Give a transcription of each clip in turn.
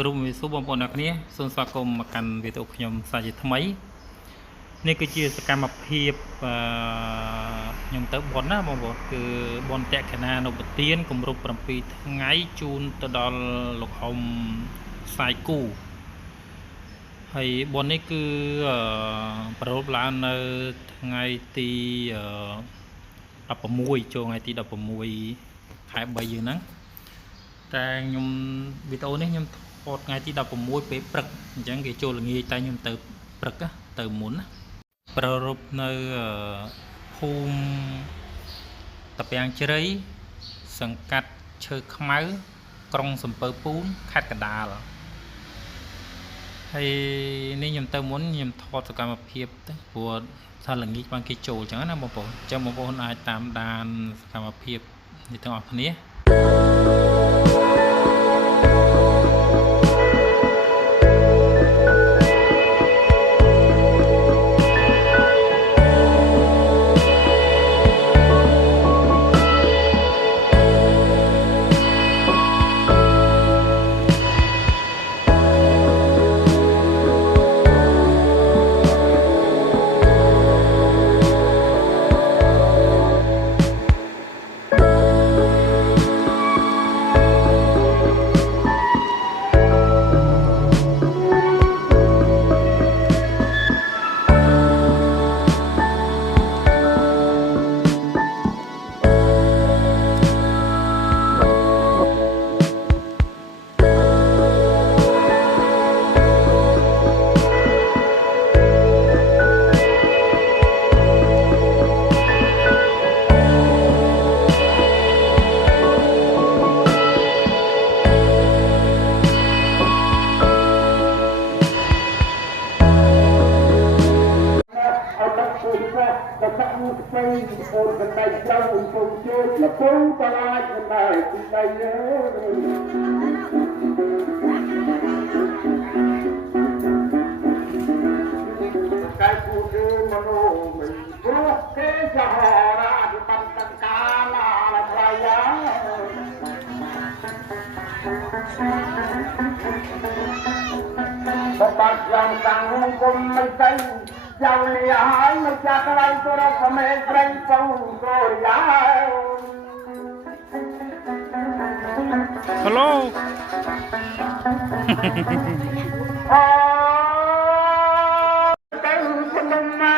គោរពវិសុបងប្អូនអ្នកគ្នាសូមស្វាគមន៍មកកាន់វីដេអូខ្ញុំសាជាថ្មីនេះគឺជាសកម្មភាពខ្ញុំទៅបនណាបងប្អូនគឺបនតក្កណានុប្រទានគម្រប់7ថ្ងៃជូនទៅដល់លោកអ៊ំខ្សែគូហើយបននេះគឺប្រពៃឡើងនៅថ្ងៃទី16ចូលថ្ងៃទី16ខែ3យើងហ្នឹងតែខ្ញុំវីដេអូនេះខ្ញុំថតថ្ងៃទី16ពេលព្រឹកអញ្ចឹងគេចូលល្ងាចតែខ្ញុំទៅព្រឹកទៅមុនណាប្ររពនៅភូមិតាពាំងជ្រៃសង្កាត់ឈើខ្មៅក្រុងសំពើពូនខេត្តកណ្ដាលហើយនេះខ្ញុំទៅមុនខ្ញុំថតសកម្មភាពទៅព្រោះថាល្ងាចបានគេចូលអញ្ចឹងណាបងប្អូនអញ្ចឹងបងប្អូនអាចតាមដានសកម្មភាពនេះទាំងអស់គ្នាអូនកណ្ដៃចូលអង្គុយជួយលពងតឡាចមិនដែរទីដៃកាយគូគឺមនោមិនព្រោះគេចហរាអភិបត្តិកាលាថ្លៃយ៉ាងបបាក់យ៉ាងតាំងគុំមិនទៅយ៉ាងនេះហើយមិនចាក់ไรទៅរកក្មេងប្រេងពងកូរយ៉ាហឡូអូទៅស្នំណា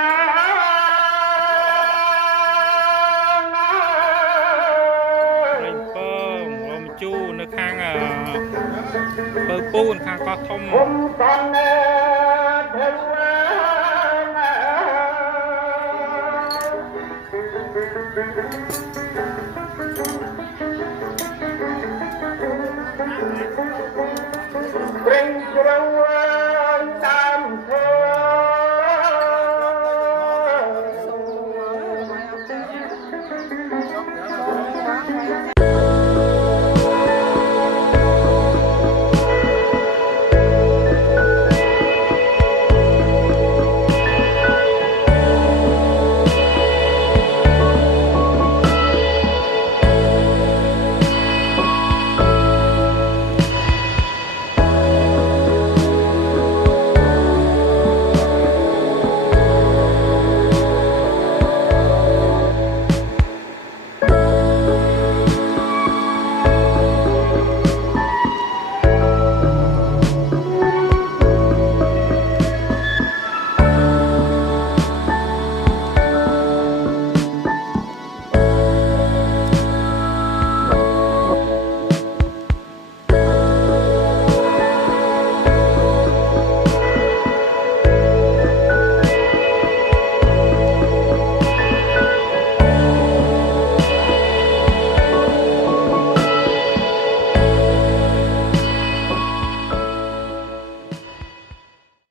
ប្រេងពងរមជូនៅខាងបើពូនខាងកោះធំខ្ញុំតនេធ្វើ